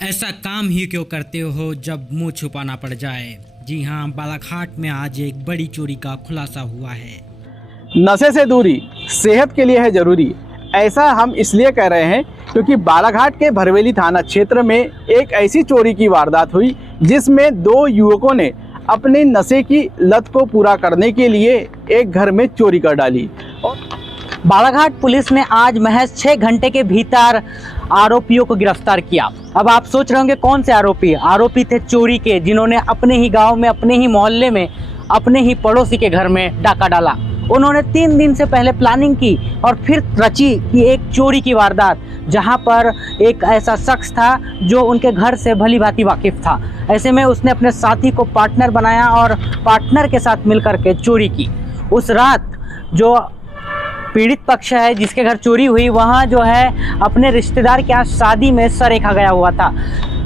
ऐसा काम ही क्यों करते हो जब मुंह छुपाना पड़ जाए। जी हाँ, बालाघाट में आज एक बड़ी चोरी का खुलासा हुआ है। नशे से दूरी सेहत के लिए है जरूरी। ऐसा हम इसलिए कह रहे हैं क्योंकि बालाघाट के भरवेली थाना क्षेत्र में एक ऐसी चोरी की वारदात हुई जिसमें दो युवकों ने अपने नशे की लत को पूरा करने के लिए एक घर में चोरी कर डाली। बालाघाट पुलिस ने आज महज 6 घंटे के भीतर आरोपियों को गिरफ्तार किया। अब आप सोच रहे होंगे कौन से आरोपी थे चोरी के, जिन्होंने अपने ही गांव में, अपने ही मोहल्ले में, अपने ही पड़ोसी के घर में डाका डाला। उन्होंने 3 दिन से पहले प्लानिंग की और फिर रची कि एक चोरी की वारदात, जहां पर एक ऐसा शख्स था जो उनके घर से भली भांति वाकिफ था। ऐसे में उसने अपने साथी को पार्टनर बनाया और पार्टनर के साथ मिलकर के चोरी की। उस रात जो पीड़ित पक्ष है जिसके घर चोरी हुई, वहाँ जो है अपने रिश्तेदार के यहाँ शादी में सर रेखा गया हुआ था।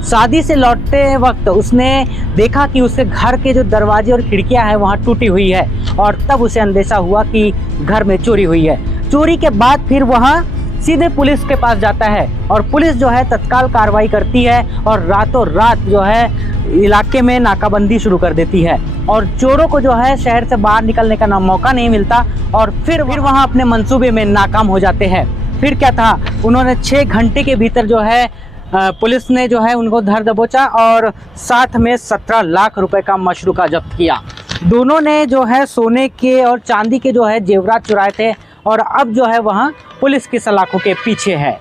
शादी से लौटते वक्त उसने देखा कि उसके घर के जो दरवाजे और खिड़कियां हैं वहाँ टूटी हुई है और तब उसे अंदेशा हुआ कि घर में चोरी हुई है। चोरी के बाद फिर वहाँ सीधे पुलिस के पास जाता है और पुलिस जो है तत्काल कार्रवाई करती है और रातों रात जो है इलाके में नाकाबंदी शुरू कर देती है और चोरों को जो है शहर से बाहर निकलने का मौका नहीं मिलता और फिर वहाँ अपने मंसूबे में नाकाम हो जाते हैं। फिर क्या था, उन्होंने 6 घंटे के भीतर जो है पुलिस ने जो है उनको धर दबोचा और साथ में 17 लाख रुपए का मशरूका जब्त किया। दोनों ने जो है सोने के और चांदी के जो है जेवरात चुराए थे और अब जो है वहाँ पुलिस की सलाखों के पीछे है।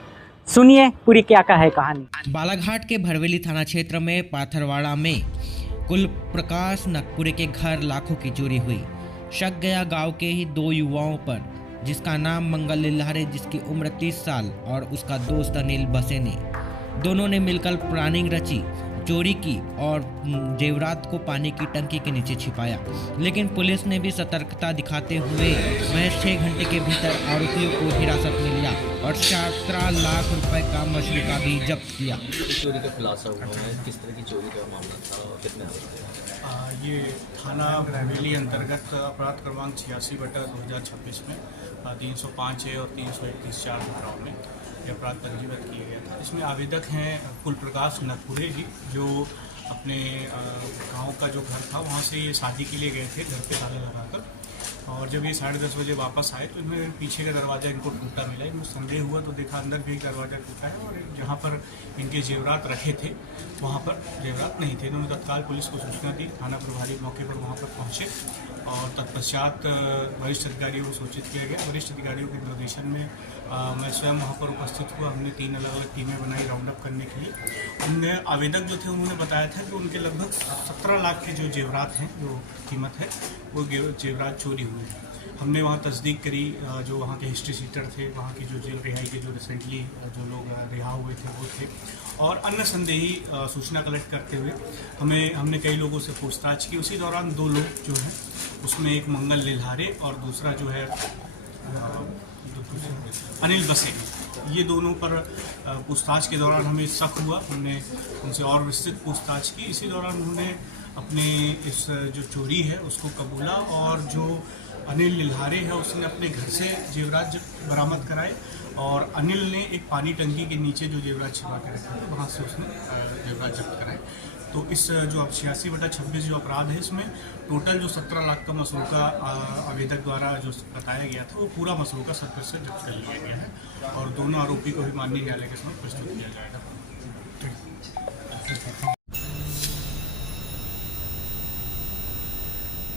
सुनिए पूरी क्या है कहानी। बालाघाट के भरवेली थाना क्षेत्र में पाथरवाड़ा में कुल प्रकाश नकपुरे के घर लाखों की चोरी हुई। शक गया गांव के ही 2 युवाओं पर, जिसका नाम मंगल लिल्हारे जिसकी उम्र 30 साल और उसका दोस्त अनिल बसे ने। दोनों ने मिलकर प्लानिंग रची, चोरी की और जेवरात को पानी की टंकी के नीचे छिपाया। लेकिन पुलिस ने भी सतर्कता दिखाते हुए महज 6 घंटे के भीतर आरोपियों को हिरासत में लिया और 17 लाख रुपए का मशरूका भी जब्त किया। चोरी का खुलासा हुआ है, किस तरह की चोरी का मामला था और कितने ये थाना भरवेली अंतर्गत अपराध क्रमांक 86/2026 में 305 है और 331(4) धाराओं में यह अपराध पंजीबद्ध किया गया था। इसमें आवेदक हैं कुल प्रकाश नकपुरे जी, जो अपने गांव का जो घर था वहां से ये शादी के लिए गए थे घर पे ताला लगाकर, और जब ये 10:30 बजे वापस आए तो इन्हें पीछे का दरवाज़ा इनको टूटा मिला। इनको संदेह हुआ तो देखा अंदर भी एक दरवाज़ा टूटा है और जहाँ पर इनके जेवरात रखे थे वहाँ पर जेवरात नहीं थे। इन्होंने तत्काल पुलिस को सूचना दी। थाना प्रभारी मौके पर वहाँ पर पहुँचे और तत्पश्चात वरिष्ठ अधिकारियों को सूचित किया गया। वरिष्ठ अधिकारियों के निर्देशन में मैं स्वयं वहाँ पर उपस्थित हुआ। हमने 3 अलग-अलग टीमें बनाई राउंड अप करने के लिए। उनमें आवेदक जो थे उन्होंने बताया था कि उनके लगभग 17 लाख के जो जेवरात हैं, जो कीमत है, वो जेवरात चोरी हुए हैं। हमने वहाँ तस्दीक करी, जो वहाँ के हिस्ट्री सीटर थे, वहाँ की जो जेल रिहाई के जो रिसेंटली जो लोग रिहा हुए थे वो थे, और अन्य संदेही सूचना कलेक्ट करते हुए हमने कई लोगों से पूछताछ की। उसी दौरान 2 लोग जो हैं उसमें एक मंगल लिल्हारे और दूसरा जो है अनिल बसे, ये दोनों पर पूछताछ के दौरान हमें शक हुआ। हमने उनसे और विस्तृत पूछताछ की। इसी दौरान उन्होंने अपने इस जो चोरी है उसको कबूला और जो अनिल लिल्हारे है उसने अपने घर से जेवरात बरामद कराए और अनिल ने एक पानी टंकी के नीचे जो जेवरात छिपा के रखे थे वहाँ से उसने जेवरात जब्त कराए। तो इस जो अब 86/26 जो अपराध है, इसमें टोटल जो 17 लाख का मसरूका आवेदक द्वारा जो बताया गया था वो पूरा मसरूका 70 से जब्त कर लिया गया है और दोनों आरोपी को भी माननीय न्यायालय के समक्ष प्रस्तुत किया जाएगा।